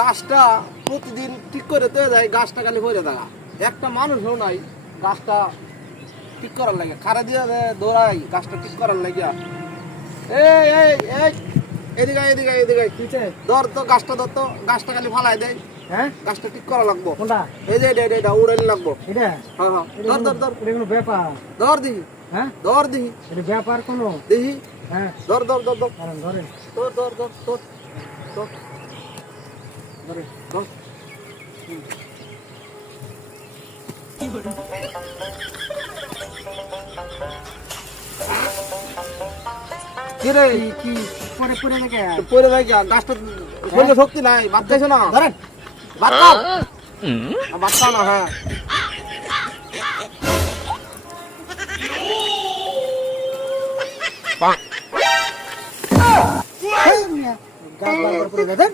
গাছটা প্রতিদিন ঠিক করে তো যায়, গাছটা খালি পড়ে থাকা, একটা মানুষও নাই গাছটা ঠিক করার লাগে, খারা দিয়ে দৌড়াই গাছটা ঠিক করার লাগিয়া। এই এই এই এদিকে এদিকে এদিকে ধর তো গাছটা, ধর তো গাছটা খালি ফালাই দেয়। হ্যাঁ, গাছটা ঠিক করা লাগবো। কোনটা? এই যে এটা উড়াইলে লাগবো। এটা হ্যাঁ হ্যাঁ, ধর ধর ধর, এটা কোনো ব্যাপার? ধর দেখি। হ্যাঁ ধর দেখি, এটা ব্যাপার কোনো দেখি। হ্যাঁ ধর ধর ধর ধর ধরেন, ধর ধর ধর ধর ধর ধরে ধর। কিরে কি পরে পরে নাকি পরে নাকি গাছটা শরীরে শক্তি নাই, বাদ খাইছো না? ধরেন বাদ খাও, বাদ খাও না। হ্যাঁ গাছ বার করে দেন।